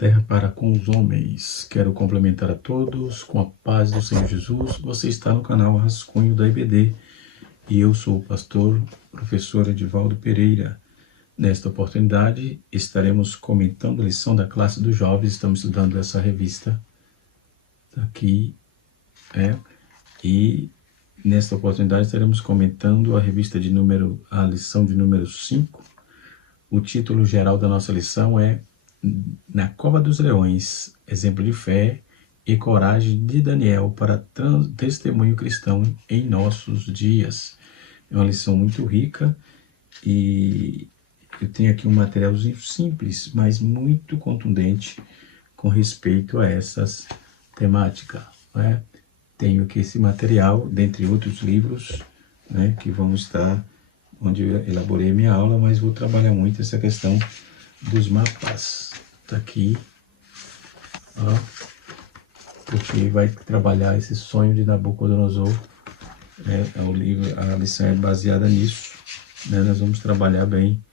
terra para com os homens. Quero complementar a todos com a paz do Senhor Jesus. Você está no canal Rascunho da IBD e eu sou o pastor, professor Edivaldo Pereira. Nesta oportunidade, estaremos comentando a lição da classe dos jovens. Estamos estudando essa revista aqui, e nesta oportunidade estaremos comentando a lição de número 5. O título geral da nossa lição é Na Cova dos Leões, exemplo de fé e coragem de Daniel para testemunho cristão em nossos dias. É uma lição muito rica e eu tenho aqui um materialzinho simples, mas muito contundente com respeito a essas temáticas, né? Tenho aqui esse material, dentre outros livros, né, que vamos estar, onde eu elaborei a minha aula, mas vou trabalhar muito essa questão dos mapas. Está aqui, ó, porque vai trabalhar esse sonho de Nabucodonosor. O livro, a lição é baseada nisso, né? Nós vamos trabalhar bem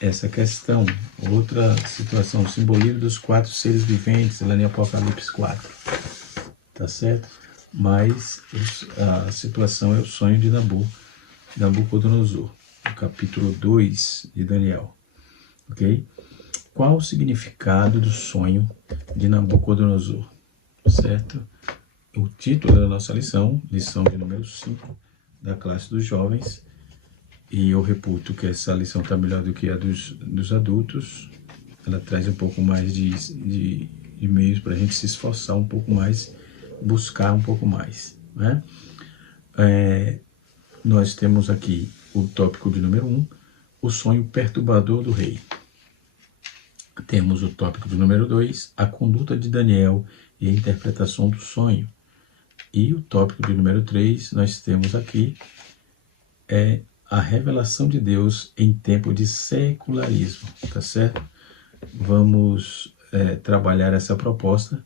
essa questão. Outra situação, o simbolismo dos 4 seres viventes, lá em Apocalipse 4, tá certo? Mas a situação é o sonho de Nabucodonosor, no capítulo 2 de Daniel, ok? Qual o significado do sonho de Nabucodonosor, certo? O título da nossa lição de número 5, da classe dos jovens, e eu reputo que essa lição está melhor do que a dos adultos. Ela traz um pouco mais de meios para a gente se esforçar um pouco mais, buscar um pouco mais, né? Nós temos aqui o tópico de número 1, o sonho perturbador do rei. Temos o tópico de número 2, a conduta de Daniel e a interpretação do sonho. E o tópico de número 3, nós temos aqui a revelação de Deus em tempo de secularismo, tá certo? Vamos trabalhar essa proposta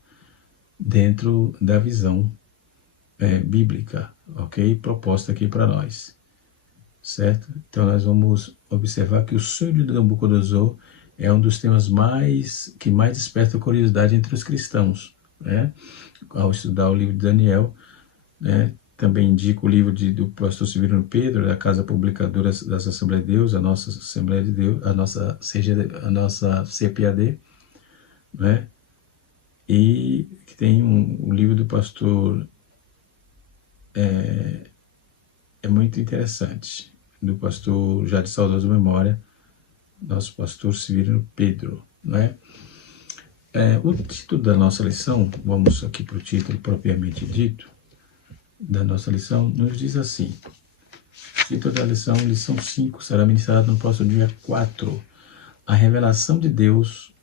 dentro da visão bíblica, ok? Proposta aqui para nós, certo? Então nós vamos observar que o sonho de Nabucodonosor é um dos temas que mais desperta curiosidade entre os cristãos, né? Ao estudar o livro de Daniel, né? Também indico o livro do pastor Severino Pedro, da Casa Publicadora das Assembleias de Deus, a nossa Assembleia de Deus, a nossa CPAD, né? E que tem um livro do pastor é muito interessante, do pastor já de saudosa memória, nosso pastor Severino Pedro, né? O título da nossa lição, vamos aqui para o título propriamente dito da nossa lição, nos diz assim: o título da lição 5, será ministrado no próximo dia 4. A revelação de Deus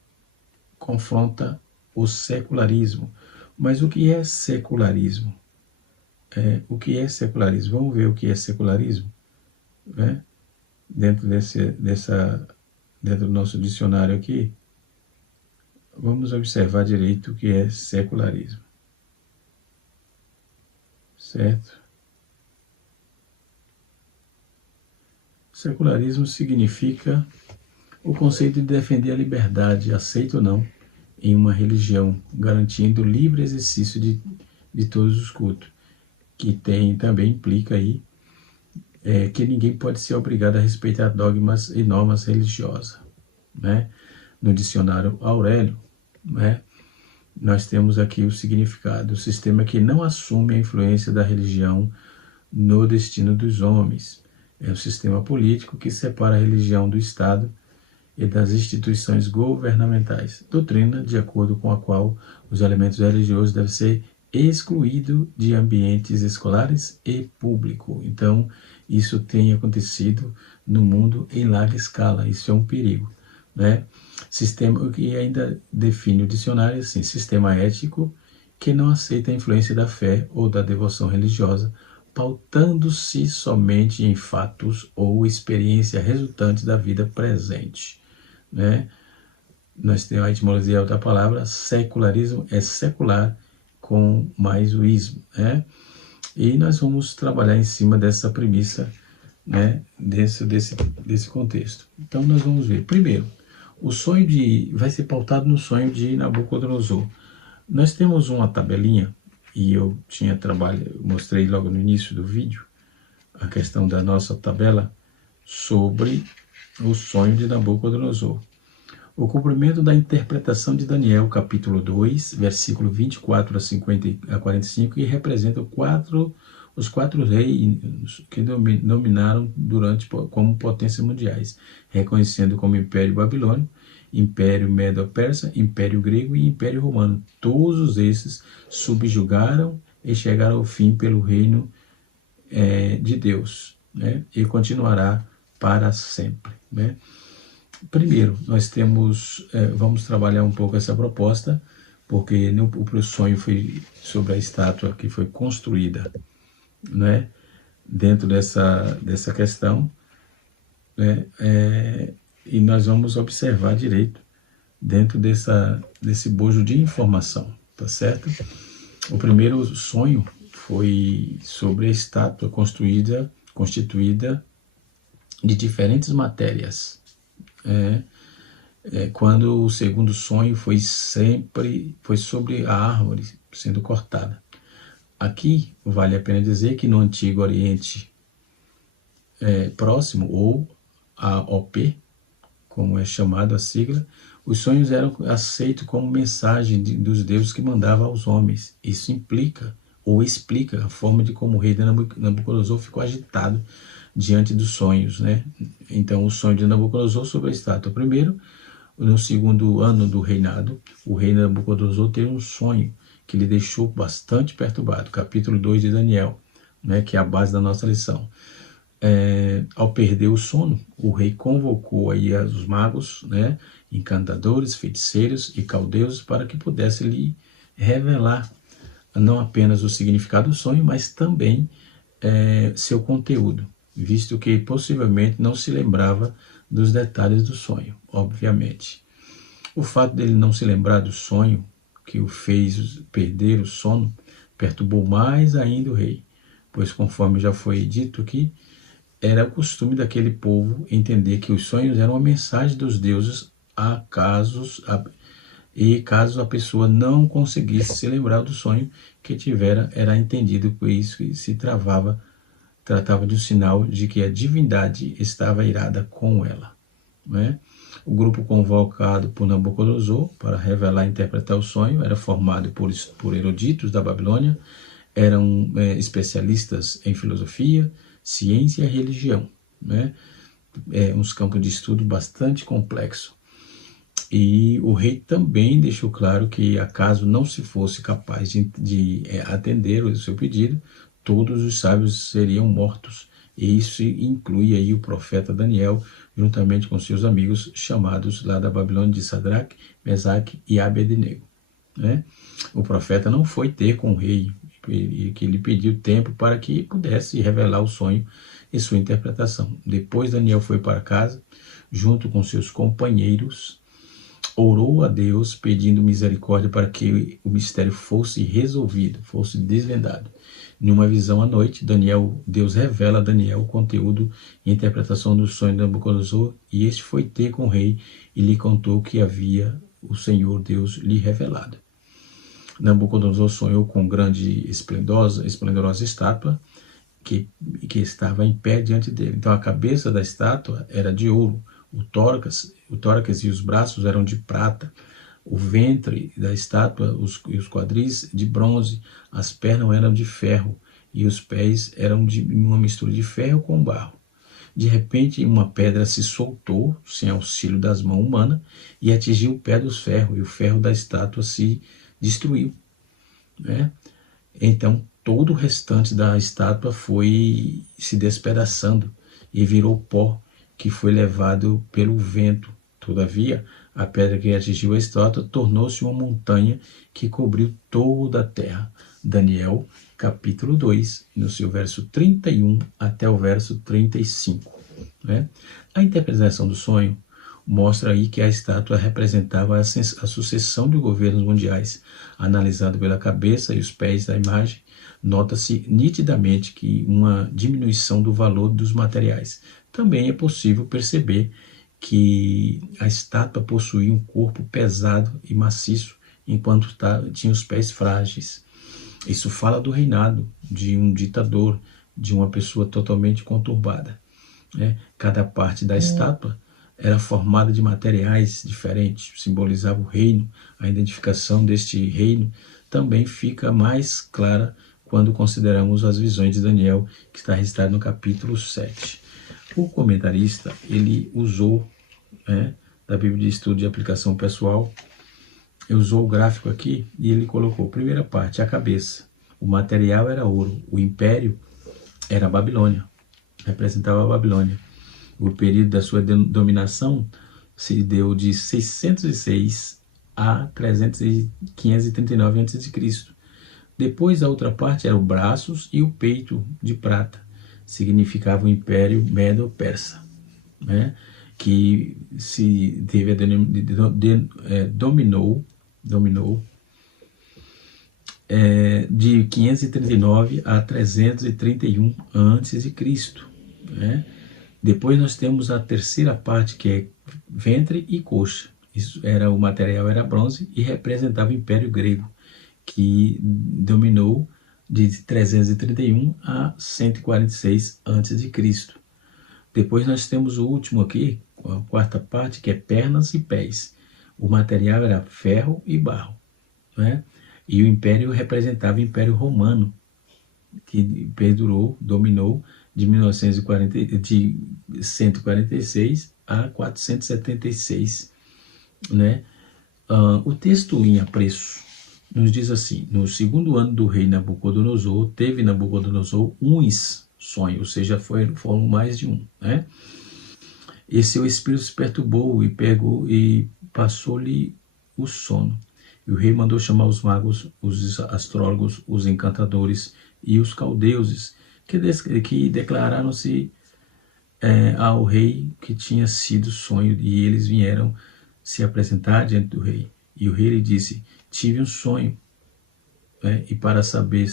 confronta o secularismo. Mas o que é secularismo? O que é secularismo? Vamos ver o que é secularismo, né? Dentro do nosso dicionário aqui, vamos observar direito o que é secularismo, certo? Secularismo significa o conceito de defender a liberdade, aceita ou não, em uma religião, garantindo o livre exercício de todos os cultos, que também implica aí que ninguém pode ser obrigado a respeitar dogmas e normas religiosas, né? No dicionário Aurélio, né, nós temos aqui o significado: o sistema que não assume a influência da religião no destino dos homens. É o sistema político que separa a religião do Estado e das instituições governamentais. Doutrina de acordo com a qual os elementos religiosos devem ser excluídos de ambientes escolares e público. Então, isso tem acontecido no mundo em larga escala. Isso é um perigo, né? Sistema que ainda define o dicionário assim: sistema ético que não aceita a influência da fé ou da devoção religiosa, pautando-se somente em fatos ou experiência resultante da vida presente, né? Nós temos a etimologia da palavra secularismo, é secular com mais o ismo, né? E nós vamos trabalhar em cima dessa premissa, né? Desse contexto. Então nós vamos ver, primeiro, O sonho vai ser pautado no sonho de Nabucodonosor. Nós temos uma tabelinha, e eu mostrei logo no início do vídeo, a questão da nossa tabela sobre o sonho de Nabucodonosor. O cumprimento da interpretação de Daniel, capítulo 2, versículo 24 a 45, que representa os quatro reis que dominaram como potências mundiais, reconhecendo como Império Babilônico, Império Medo-Persa, Império Grego e Império Romano. Todos esses subjugaram e chegaram ao fim pelo reino de Deus, né? E continuará para sempre, né? Primeiro, nós vamos trabalhar um pouco essa proposta, porque o sonho foi sobre a estátua que foi construída, né, dentro dessa questão, né, e nós vamos observar direito dentro desse bojo de informação, tá certo? O primeiro sonho foi sobre a estátua constituída de diferentes matérias. Quando o segundo sonho foi sobre a árvore sendo cortada. Aqui vale a pena dizer que no Antigo Oriente Próximo, ou AOP, como é chamado a sigla, os sonhos eram aceitos como mensagem dos deuses que mandavam aos homens. Isso implica ou explica a forma de como o rei de Nabucodonosor ficou agitado diante dos sonhos, né? Então, o sonho de Nabucodonosor sobre a estátua. Primeiro, no segundo ano do reinado, o rei Nabucodonosor teve um sonho que lhe deixou bastante perturbado. Capítulo 2 de Daniel, né, que é a base da nossa lição. Ao perder o sono, o rei convocou aí os magos, né, encantadores, feiticeiros e caldeus para que pudesse lhe revelar não apenas o significado do sonho, mas também seu conteúdo, visto que possivelmente não se lembrava dos detalhes do sonho, obviamente. O fato dele não se lembrar do sonho que o fez perder o sono perturbou mais ainda o rei, pois, conforme já foi dito aqui, era o costume daquele povo entender que os sonhos eram uma mensagem dos deuses e caso a pessoa não conseguisse se lembrar do sonho que tivera, era entendido por isso que tratava de um sinal de que a divindade estava irada com ela, né? O grupo convocado por Nabucodonosor para revelar e interpretar o sonho era formado por eruditos da Babilônia, eram especialistas em filosofia, ciência e religião, né? Uns campos de estudo bastante complexos. E o rei também deixou claro que, acaso não se fosse capaz de atender o seu pedido, todos os sábios seriam mortos. E isso inclui aí o profeta Daniel, juntamente com seus amigos chamados lá da Babilônia de Sadraque, Mesaque e Abednego, né? O profeta não foi ter com o rei, que lhe pediu tempo para que pudesse revelar o sonho e sua interpretação. Depois Daniel foi para casa, junto com seus companheiros, orou a Deus pedindo misericórdia para que o mistério fosse resolvido, fosse desvendado. Numa visão à noite, Deus revela a Daniel o conteúdo e interpretação do sonho de Nabucodonosor, e este foi ter com o rei e lhe contou que havia o Senhor Deus lhe revelado. Nabucodonosor sonhou com grande esplendorosa estátua que estava em pé diante dele. Então a cabeça da estátua era de ouro, o tórax e os braços eram de prata, o ventre da estátua e os quadris de bronze, as pernas eram de ferro e os pés eram de uma mistura de ferro com barro. De repente, uma pedra se soltou, sem auxílio das mãos humanas, e atingiu o pé dos ferros, e o ferro da estátua se destruiu, né? Então, todo o restante da estátua foi se despedaçando e virou pó, que foi levado pelo vento. Todavia, a pedra que atingiu a estátua tornou-se uma montanha que cobriu toda a terra. Daniel, capítulo 2, no seu verso 31 até o verso 35. Né? A interpretação do sonho mostra aí que a estátua representava a sucessão de governos mundiais. Analisado pela cabeça e os pés da imagem, nota-se nitidamente que uma diminuição do valor dos materiais. Também é possível perceber que a estátua possuía um corpo pesado e maciço, enquanto tinha os pés frágeis. Isso fala do reinado de um ditador, de uma pessoa totalmente conturbada. Cada parte da estátua era formada de materiais diferentes, simbolizava o reino. A identificação deste reino também fica mais clara quando consideramos as visões de Daniel, que está registrado no capítulo 7. O comentarista, ele usou, da Bíblia de Estudo de Aplicação Pessoal, usou o gráfico aqui e ele colocou, primeira parte, a cabeça. O material era ouro, o império era a Babilônia, representava a Babilônia. O período da sua dominação se deu de 606 a 539 a.C. Depois, a outra parte era os braços e o peito de prata. Significava o Império Medo-Persa, que se teve dominou de 539 a 331 a.C. Depois nós temos a terceira parte, que é ventre e coxa. O material era bronze e representava o Império Grego, que dominou de 331 a 146 a.C. Depois nós temos o último aqui, a quarta parte, que é pernas e pés. O material era ferro e barro. E o império representava o Império Romano, que dominou de 146 a 476. O texto em apreço nos diz assim: no segundo ano do rei Nabucodonosor, teve Nabucodonosor sonhos, ou seja, foram mais de um. E seu espírito se perturbou e passou-lhe o sono. E o rei mandou chamar os magos, os astrólogos, os encantadores e os caldeuses, que declararam-se ao rei que tinha sido sonho, e eles vieram se apresentar diante do rei. E o rei lhe disse: tive um sonho, e para saber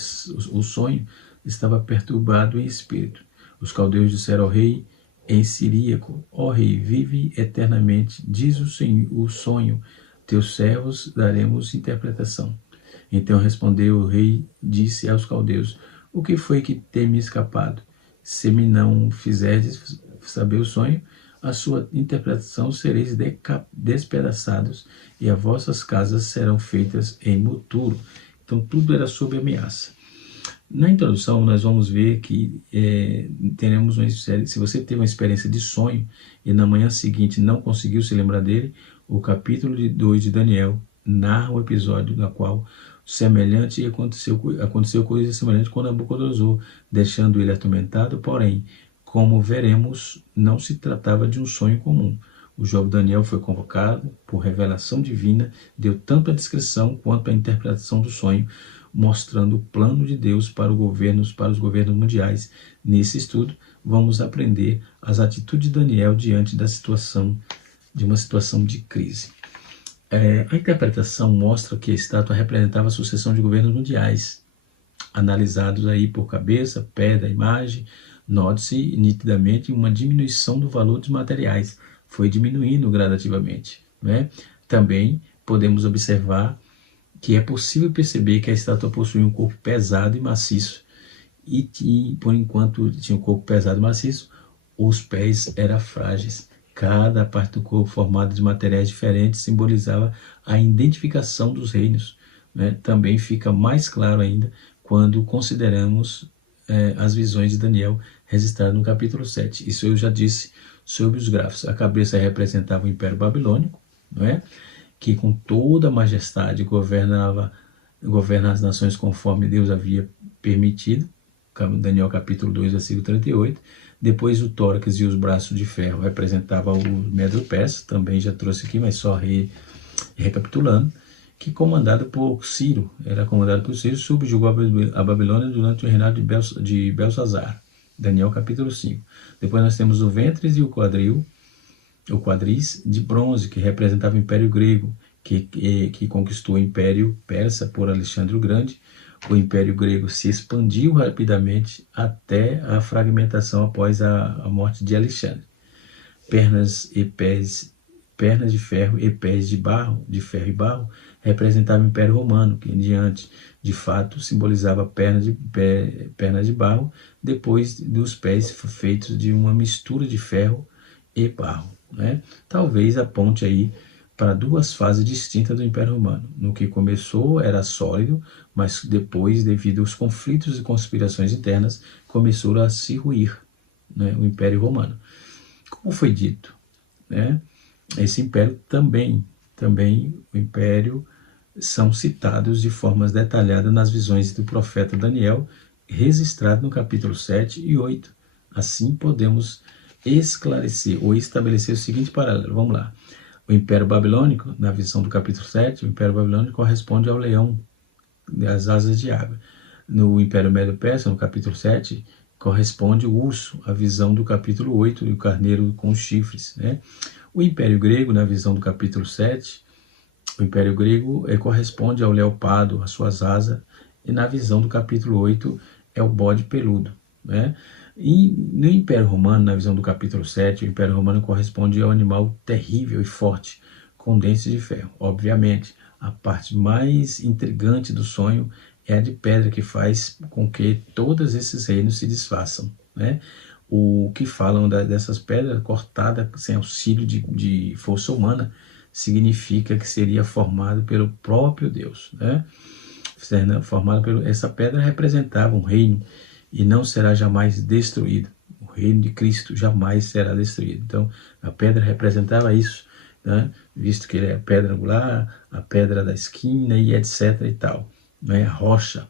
o sonho, estava perturbado em espírito. Os caldeus disseram ao rei em siríaco: ó rei, vive eternamente, diz o sonho, teus servos daremos interpretação. Então respondeu o rei, disse aos caldeus: o que foi que tem me escapado? Se me não fizerdes saber o sonho, a sua interpretação sereis despedaçados, e as vossas casas serão feitas em monturo. Então tudo era sob ameaça. Na introdução nós vamos ver que teremos se você teve uma experiência de sonho e na manhã seguinte não conseguiu se lembrar dele, o capítulo 2 de Daniel narra um episódio na qual aconteceu coisa semelhante com Nabucodonosor, deixando ele atormentado, porém, como veremos, não se tratava de um sonho comum. O jovem Daniel foi convocado por revelação divina, deu tanto a descrição quanto a interpretação do sonho, mostrando o plano de Deus para os governos mundiais. Nesse estudo, vamos aprender as atitudes de Daniel diante de uma situação de crise. A interpretação mostra que a estátua representava a sucessão de governos mundiais, analisados aí por cabeça, pé da imagem. Note-se nitidamente uma diminuição do valor dos materiais, foi diminuindo gradativamente. Também podemos observar que é possível perceber que a estátua possuía um corpo pesado e maciço, e por enquanto tinha um corpo pesado e maciço, os pés eram frágeis. Cada parte do corpo, formada de materiais diferentes, simbolizava a identificação dos reinos. Também fica mais claro ainda quando consideramos as visões de Daniel registradas no capítulo 7. Isso eu já disse sobre os gráficos. A cabeça representava o Império Babilônico, que com toda a majestade governa as nações conforme Deus havia permitido. Daniel capítulo 2, versículo 38. Depois o tórax e os braços de ferro representavam o Medo-Persa, também já trouxe aqui, mas só recapitulando, que era comandado por Ciro, subjugou a Babilônia durante o reinado de Belsazar. Daniel capítulo 5. Depois nós temos o ventre e o quadris de bronze, que representava o Império Grego, que conquistou o Império Persa por Alexandre o Grande. O Império Grego se expandiu rapidamente até a fragmentação após a morte de Alexandre. pernas e pés, pernas de ferro e pés de ferro e barro, representava o Império Romano, que em diante, de fato, simbolizava pernas de barro, depois dos pés feitos de uma mistura de ferro e barro, né? Talvez aponte aí para duas fases distintas do Império Romano. No que começou era sólido, mas depois, devido aos conflitos e conspirações internas, começou a se ruir, né, o Império Romano. Como foi dito, né, esse império também o império são citados de formas detalhadas nas visões do profeta Daniel, registrado no capítulo 7 e 8. Assim podemos esclarecer ou estabelecer o seguinte paralelo. Vamos lá. O Império Babilônico, na visão do capítulo 7, o Império Babilônico corresponde ao leão das asas de água. No Império Médio-Persa, no capítulo 7, corresponde o urso, a visão do capítulo 8, e o carneiro com os chifres, né? O Império Grego, na visão do capítulo 7, o Império Grego corresponde ao leopardo, às suas asas, e na visão do capítulo 8 é o bode peludo, né? E no Império Romano, na visão do capítulo 7, o Império Romano corresponde ao animal terrível e forte, com dentes de ferro. Obviamente, a parte mais intrigante do sonho é a de pedra, que faz com que todos esses reinos se desfaçam, né? O que falam dessas pedras cortadas sem auxílio de força humana significa que seria formado pelo próprio Deus, né? Essa pedra representava um reino e não será jamais destruído. O reino de Cristo jamais será destruído. Então, a pedra representava isso, né? Visto que ele é a pedra angular, a pedra da esquina e etc. e tal, né? A rocha,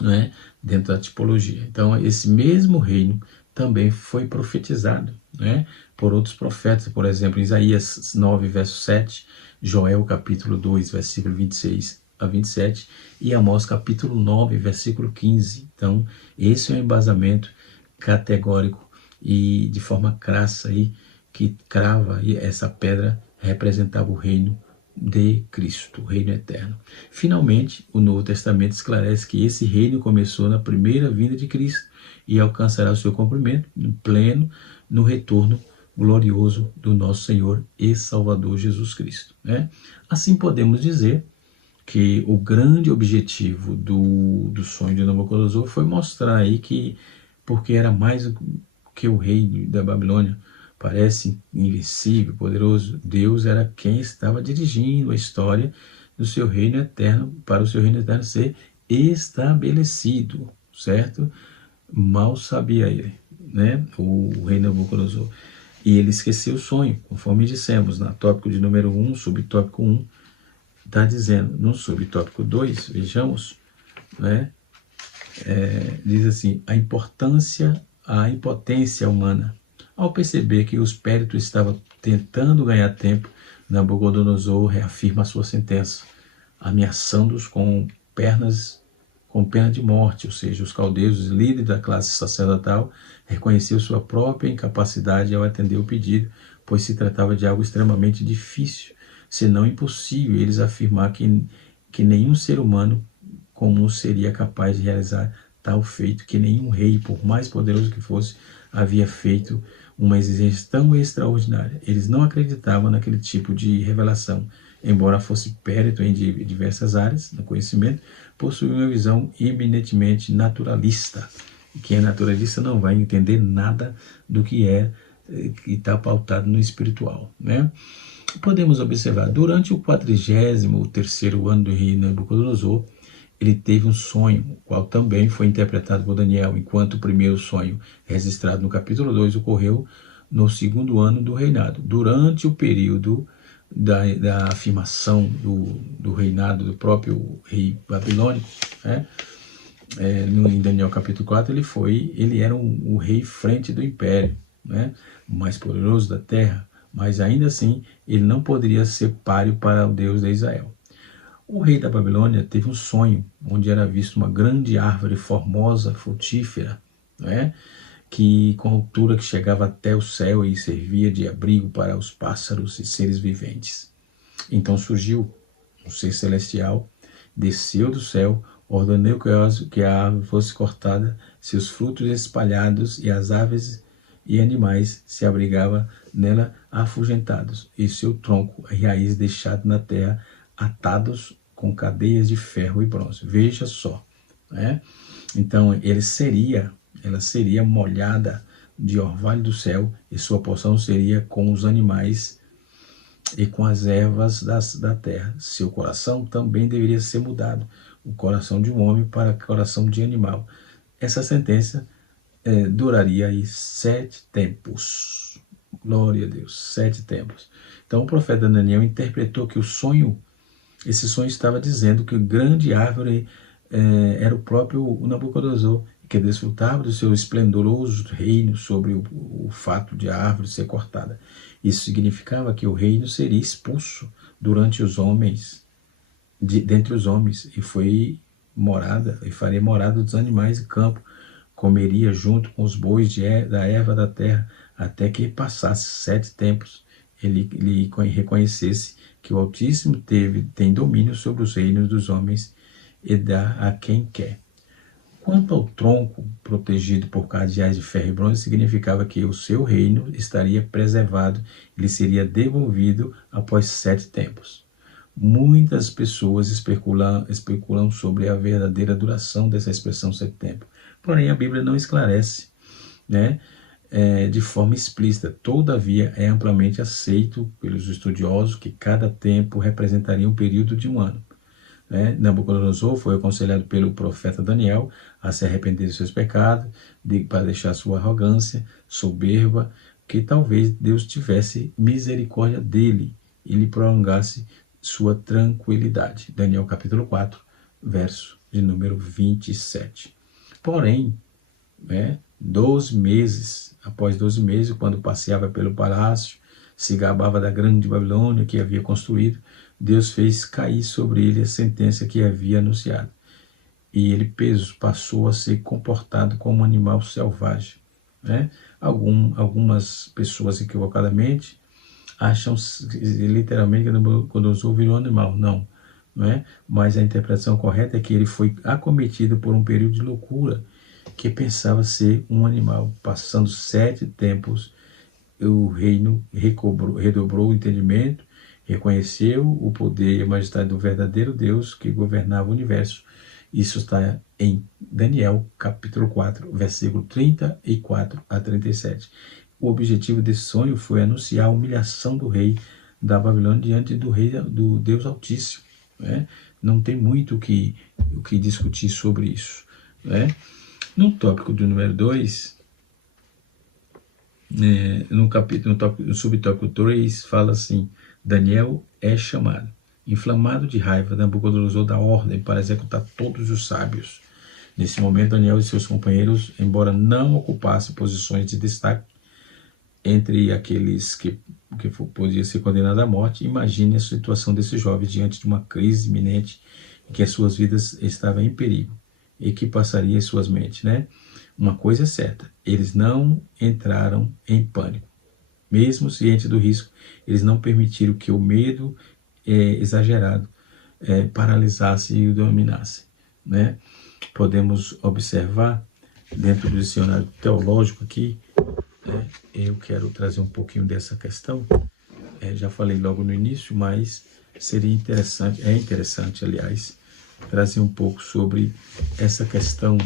né? Dentro da tipologia. Então, esse mesmo reino também foi profetizado, né? Por outros profetas, por exemplo, em Isaías 9, verso 7, Joel capítulo 2, versículo 26 a 27 e Amós capítulo 9, versículo 15. Então, esse é um embasamento categórico e de forma crassa aí, que crava aí essa pedra representava o reino de Cristo, o reino eterno. Finalmente, o Novo Testamento esclarece que esse reino começou na primeira vinda de Cristo e alcançará o seu cumprimento pleno no retorno glorioso do nosso Senhor e Salvador Jesus Cristo, né? Assim podemos dizer que o grande objetivo do sonho de Nabucodonosor foi mostrar aí que, porque era mais que o rei da Babilônia, parece invencível, poderoso, Deus era quem estava dirigindo a história do seu reino eterno, para o seu reino eterno ser estabelecido, certo? Mal sabia ele, né, o rei Nabucodonosor. E ele esqueceu o sonho, conforme dissemos, no tópico de número 1, subtópico 1, está dizendo, no subtópico 2, vejamos, né, diz assim, a impotência humana. Ao perceber que os péritos estavam tentando ganhar tempo, Nabucodonosor reafirma a sua sentença, ameaçando-os com pena de morte, ou seja, os caldeus, os líderes da classe sacerdotal, reconheceram sua própria incapacidade ao atender o pedido, pois se tratava de algo extremamente difícil, se não impossível, eles afirmar que nenhum ser humano comum seria capaz de realizar tal feito, que nenhum rei, por mais poderoso que fosse, havia feito uma exigência tão extraordinária. Eles não acreditavam naquele tipo de revelação, embora fosse périto em diversas áreas do conhecimento, possuía uma visão eminentemente naturalista. E quem é naturalista não vai entender nada do que está pautado no espiritual, né? Podemos observar, durante o 43º ano do rei Nabucodonosor, ele teve um sonho, o qual também foi interpretado por Daniel, enquanto o primeiro sonho, registrado no capítulo 2, ocorreu no segundo ano do reinado. Durante o período da afirmação do reinado do próprio rei babilônico, né? Em Daniel capítulo 4, ele era o rei frente do império, né? O mais poderoso da terra, mas ainda assim ele não poderia ser páreo para o Deus de Israel. O rei da Babilônia teve um sonho, onde era visto uma grande árvore formosa, frutífera, né? Que com altura que chegava até o céu e servia de abrigo para os pássaros e seres viventes. Então surgiu um ser celestial, desceu do céu, ordenou que a árvore fosse cortada, seus frutos espalhados e as aves e animais se abrigavam nela afugentados, e seu tronco e raiz deixado na terra, atados com cadeias de ferro e bronze. Veja só, né? Então ela seria molhada de orvalho do céu, e sua porção seria com os animais e com as ervas da terra. Seu coração também deveria ser mudado, o coração de um homem para coração de animal. Essa sentença duraria aí 7 tempos. Glória a Deus, 7 tempos. Então o profeta Daniel interpretou que esse sonho estava dizendo que a grande árvore era o próprio Nabucodonosor, que desfrutava do seu esplendoroso reino sobre o fato de a árvore ser cortada. Isso significava que o reino seria expulso dentre os homens, e faria morada dos animais do campo, comeria junto com os bois da erva da terra, até que passasse 7 tempos, ele reconhecesse que o Altíssimo tem domínio sobre os reinos dos homens e dá a quem quer. Quanto ao tronco protegido por cadeais de ferro e bronze, significava que o seu reino estaria preservado, ele seria devolvido após 7 tempos. Muitas pessoas especulam sobre a verdadeira duração dessa expressão 7 tempos. Porém, a Bíblia não esclarece, né, de forma explícita. Todavia, é amplamente aceito pelos estudiosos que cada tempo representaria um período de um ano. Nabucodonosor foi aconselhado pelo profeta Daniel a se arrepender de seus pecados, para deixar sua arrogância, soberba, que talvez Deus tivesse misericórdia dele e lhe prolongasse sua tranquilidade. Daniel capítulo 4, verso de número 27. Porém, 12 meses, após 12 meses, quando passeava pelo palácio, se gabava da grande Babilônia que havia construído, Deus fez cair sobre ele a sentença que havia anunciado. E ele passou a ser comportado como um animal selvagem. Algumas pessoas equivocadamente acham literalmente que Nabucodonosor virou animal. Não é? Mas a interpretação correta é que ele foi acometido por um período de loucura, que pensava ser um animal. Passando 7 tempos, o reino redobrou o entendimento, reconheceu o poder e a majestade do verdadeiro Deus que governava o universo. Isso está em Daniel, capítulo 4, versículo 34 a 37. O objetivo desse sonho foi anunciar a humilhação do rei da Babilônia diante do Deus Altíssimo. Não tem muito o que discutir sobre isso. No tópico do número 2, no subtópico 3, fala assim: Daniel é chamado. Inflamado de raiva, Nabucodonosor dá ordem para executar todos os sábios. Nesse momento, Daniel e seus companheiros, embora não ocupassem posições de destaque entre aqueles que podiam ser condenados à morte, imagine a situação desses jovens diante de uma crise iminente em que as suas vidas estavam em perigo e que passaria em suas mentes, Uma coisa é certa, eles não entraram em pânico. Mesmo cientes do risco, eles não permitiram que o medo exagerado paralisasse e o dominasse. Podemos observar, dentro do dicionário teológico aqui, eu quero trazer um pouquinho dessa questão. Já falei logo no início, mas seria interessante, aliás, trazer um pouco sobre essa questão,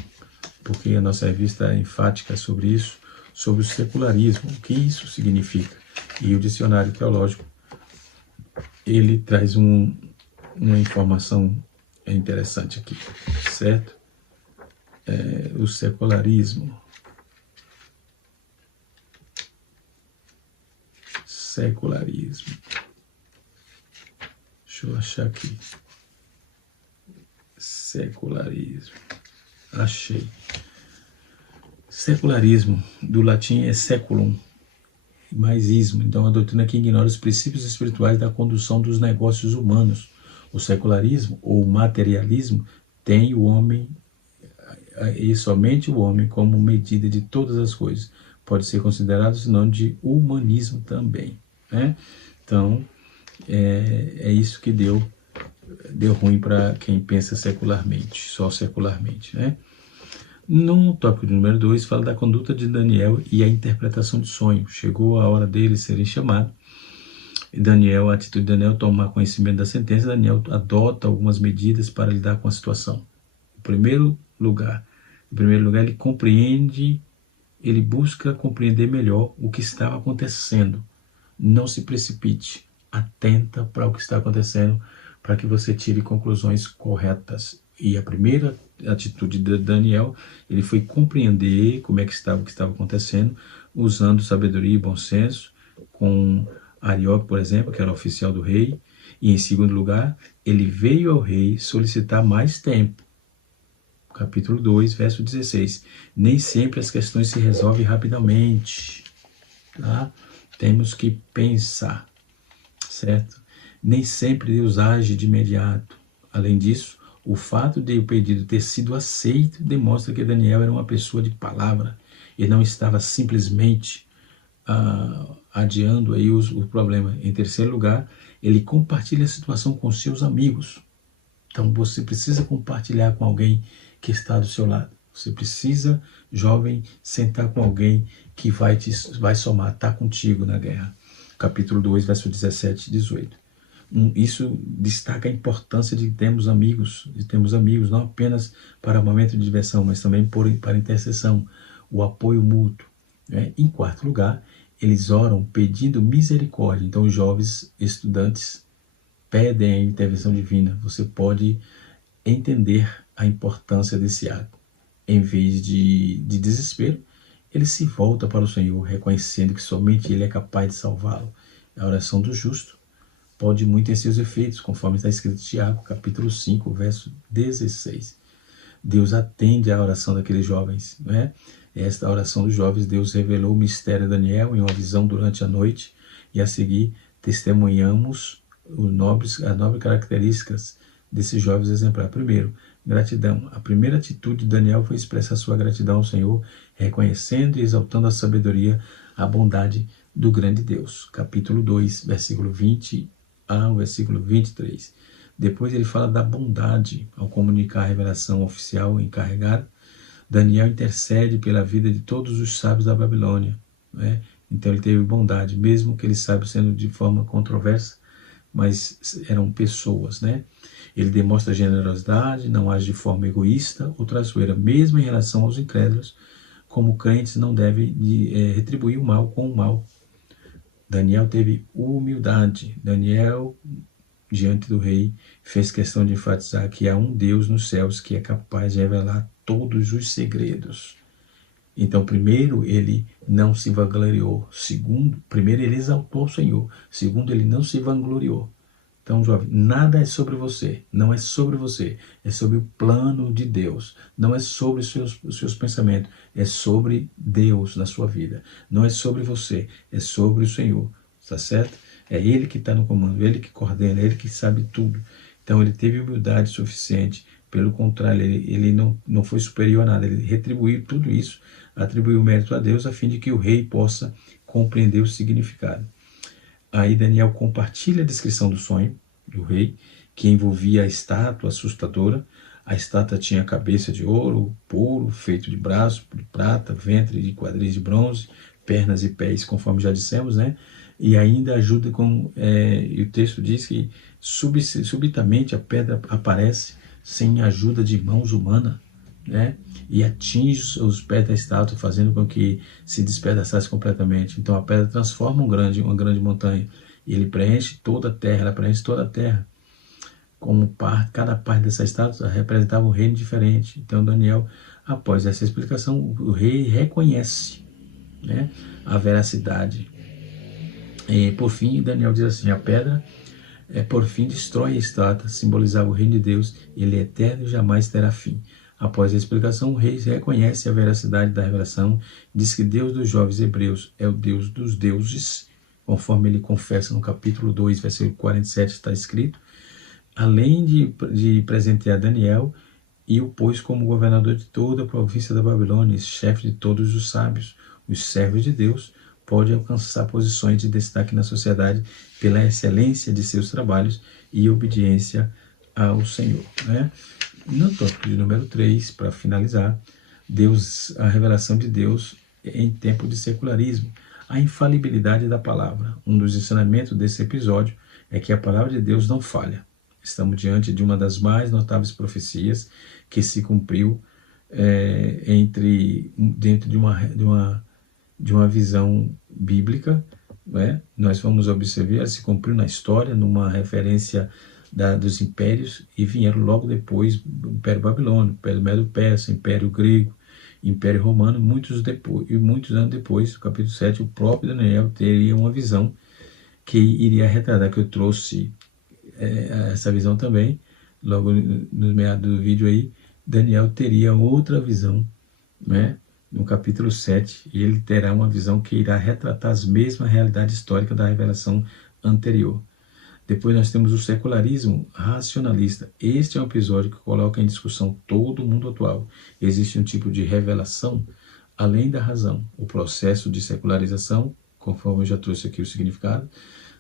porque a nossa revista é enfática sobre isso, sobre o secularismo, o que isso significa. E o dicionário teológico, ele traz uma informação interessante aqui, certo? O secularismo. Deixa eu achar aqui. Secularismo. Achei. Secularismo, do latim é seculum, mais ismo. Então, a doutrina que ignora os princípios espirituais da condução dos negócios humanos. O secularismo, ou materialismo, tem o homem, e somente o homem, como medida de todas as coisas. Pode ser considerado sinônimo de humanismo também. Então, é isso que deu ruim para quem pensa secularmente, só secularmente. No tópico de número 2, fala da conduta de Daniel e a interpretação de sonho. Chegou a hora deles serem chamados. E Daniel, a atitude de Daniel tomar conhecimento da sentença, Daniel adota algumas medidas para lidar com a situação. Em primeiro lugar, ele compreende, ele busca compreender melhor o que estava acontecendo. Não se precipite, atenta para o que está acontecendo, para que você tire conclusões corretas. E a primeira atitude de Daniel, ele foi compreender como é que estava o que estava acontecendo, usando sabedoria e bom senso, com Arioque, por exemplo, que era oficial do rei. E em segundo lugar, ele veio ao rei solicitar mais tempo. Capítulo 2, verso 16. Nem sempre as questões se resolvem rapidamente, tá? Temos que pensar, certo? Nem sempre Deus age de imediato. Além disso, o fato de o pedido ter sido aceito demonstra que Daniel era uma pessoa de palavra e não estava simplesmente adiando aí o problema. Em terceiro lugar, ele compartilha a situação com seus amigos. Então você precisa compartilhar com alguém que está do seu lado. Você precisa, jovem, sentar com alguém que vai somar, está contigo na guerra. Capítulo 2, verso 17 e 18. Isso destaca a importância de termos amigos, não apenas para momento de diversão, mas também para intercessão, o apoio mútuo. Né? Em quarto lugar, eles oram pedindo misericórdia. Então os jovens estudantes pedem a intervenção divina. Você pode entender a importância desse ato. Em vez de desespero, ele se volta para o Senhor, reconhecendo que somente Ele é capaz de salvá-lo. A oração do justo pode muito ter seus efeitos, conforme está escrito em Tiago, capítulo 5, verso 16. Deus atende à oração daqueles jovens. Né? Esta oração dos jovens, Deus revelou o mistério a Daniel em uma visão durante a noite, e a seguir testemunhamos as nobres características desses jovens exemplares. Primeiro, gratidão. A primeira atitude de Daniel foi expressar sua gratidão ao Senhor, reconhecendo e exaltando a sabedoria, a bondade do grande Deus. Capítulo 2, versículo 20 ao versículo 23. Depois ele fala da bondade ao comunicar a revelação oficial encarregada. Daniel intercede pela vida de todos os sábios da Babilônia. Né? Então ele teve bondade, mesmo que eles sábios sendo de forma controversa, mas eram pessoas, né? Ele demonstra generosidade, não age de forma egoísta ou traiçoeira, mesmo em relação aos incrédulos, como crentes não devem retribuir o mal com o mal. Daniel teve humildade. Daniel, diante do rei, fez questão de enfatizar que há um Deus nos céus que é capaz de revelar todos os segredos. Então, primeiro, ele não se vangloriou. Segundo, primeiro, ele exaltou o Senhor. Segundo, ele não se vangloriou. Então, jovem, nada é sobre você, não é sobre você, é sobre o plano de Deus. Não é sobre os seus pensamentos, é sobre Deus na sua vida. Não é sobre você, é sobre o Senhor, está certo? É Ele que está no comando, Ele que coordena, Ele que sabe tudo. Então, ele teve humildade suficiente. Pelo contrário, ele não foi superior a nada, ele retribuiu tudo isso, atribuiu o mérito a Deus, a fim de que o rei possa compreender o significado. Aí Daniel compartilha a descrição do sonho do rei, que envolvia a estátua assustadora. A estátua tinha cabeça de ouro puro, feito de braço de prata, ventre de quadris de bronze, pernas e pés, conforme já dissemos, né? E ainda ajuda com... e o texto diz que subitamente a pedra aparece sem ajuda de mãos humanas, né? E atinge os pés da estátua, fazendo com que se despedaçasse completamente. Então a pedra transforma uma grande montanha, e ele preenche toda a terra, ela preenche toda a terra. Cada parte dessa estátua representava um reino diferente. Então Daniel, após essa explicação, o rei reconhece, né, a veracidade. E por fim, Daniel diz assim: a pedra por fim destrói a estátua, simbolizava o reino de Deus, ele é eterno e jamais terá fim. Após a explicação, o rei reconhece a veracidade da revelação, diz que Deus dos jovens hebreus é o Deus dos deuses, conforme ele confessa no capítulo 2, versículo 47, está escrito. Além de presentear Daniel, e o pôs como governador de toda a província da Babilônia, chefe de todos os sábios, os servos de Deus, pode alcançar posições de destaque na sociedade pela excelência de seus trabalhos e obediência ao Senhor. Né? No tópico de número 3, para finalizar, a revelação de Deus em tempo de secularismo, a infalibilidade da palavra. Um dos ensinamentos desse episódio é que a palavra de Deus não falha. Estamos diante de uma das mais notáveis profecias que se cumpriu dentro de uma visão bíblica, né? Nós vamos observar, se cumpriu na história, numa referência dos impérios, e vieram logo depois o Império Babilônico, o Império Medo-Persa, o Império Grego, Império Romano, muitos anos depois, no capítulo 7, o próprio Daniel teria uma visão que iria retratar, que eu trouxe essa visão também, logo no meio do vídeo aí. Daniel teria outra visão, né, no capítulo 7, e ele terá uma visão que irá retratar as mesmas realidades históricas da revelação anterior. Depois nós temos o secularismo racionalista. Este é um episódio que coloca em discussão todo o mundo atual. Existe um tipo de revelação além da razão. O processo de secularização, conforme eu já trouxe aqui o significado,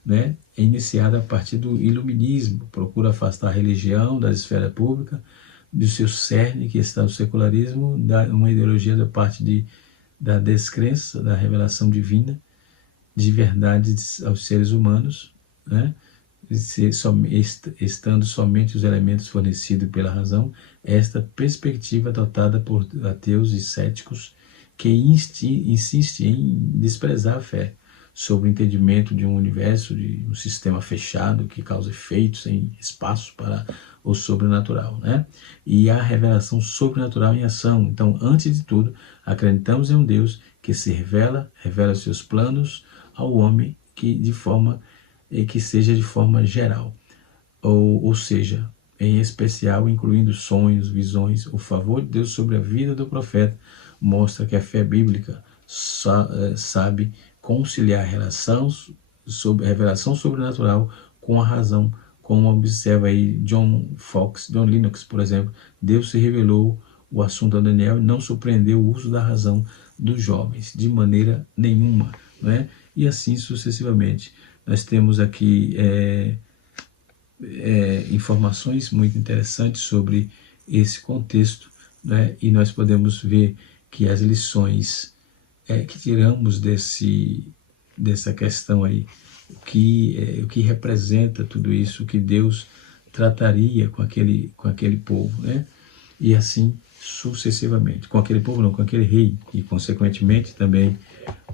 né, é iniciado a partir do iluminismo, procura afastar a religião da esfera pública, do seu cerne, que está no secularismo, uma ideologia da parte da descrença, da revelação divina, de verdades aos seres humanos, né? Estando somente os elementos fornecidos pela razão, esta perspectiva adotada por ateus e céticos que insiste em desprezar a fé sobre o entendimento de um universo, de um sistema fechado que causa efeitos sem espaço para o sobrenatural, né? E a revelação sobrenatural em ação. Então, antes de tudo, acreditamos em um Deus que se revela seus planos ao homem que seja de forma geral, ou seja, em especial incluindo sonhos, visões. O favor de Deus sobre a vida do profeta mostra que a fé bíblica sabe conciliar revelação sobrenatural com a razão, como observa aí John Lennox, por exemplo. Deus se revelou o assunto a Daniel e não surpreendeu o uso da razão dos jovens, de maneira nenhuma, né? E assim sucessivamente. Nós temos aqui informações muito interessantes sobre esse contexto, né? E nós podemos ver que as lições que tiramos dessa questão aí, o que representa tudo isso, o que Deus trataria com aquele povo, né? E assim sucessivamente, com aquele povo não, com aquele rei, e consequentemente também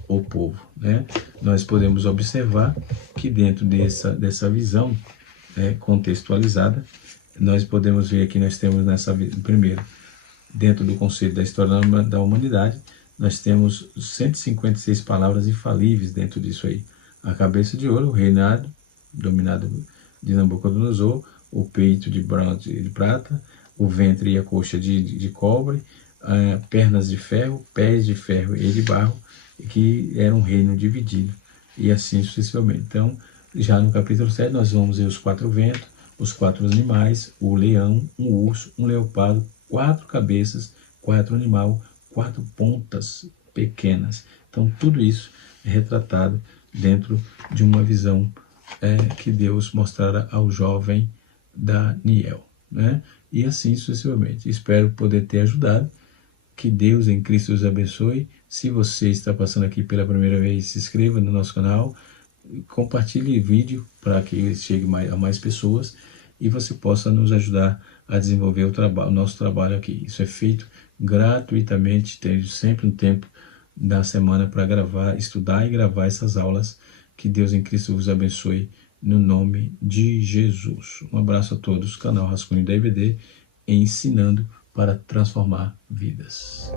o povo, né? Nós podemos observar que dentro dessa visão contextualizada, nós podemos ver que nós temos primeiro, dentro do conceito da história da humanidade, nós temos 156 palavras infalíveis dentro disso aí. A cabeça de ouro, o reinado dominado de Nabucodonosor, o peito de bronze e de prata, o ventre e a coxa de cobre, pernas de ferro, pés de ferro e de barro, que era um reino dividido, e assim sucessivamente. Então, já no capítulo 7, nós vamos ver os 4 ventos, os 4 animais, o leão, um urso, um leopardo, 4 cabeças, 4 animais, 4 pontas pequenas. Então, tudo isso é retratado dentro de uma visão que Deus mostrara ao jovem Daniel, né? E assim sucessivamente. Espero poder ter ajudado. Que Deus em Cristo os abençoe. Se você está passando aqui pela primeira vez, se inscreva no nosso canal, compartilhe o vídeo para que ele chegue a mais pessoas e você possa nos ajudar a desenvolver o nosso trabalho aqui. Isso é feito gratuitamente, tenho sempre um tempo da semana para gravar, estudar e gravar essas aulas. Que Deus em Cristo vos abençoe no nome de Jesus. Um abraço a todos, canal Rascunho da IBD, ensinando para transformar vidas.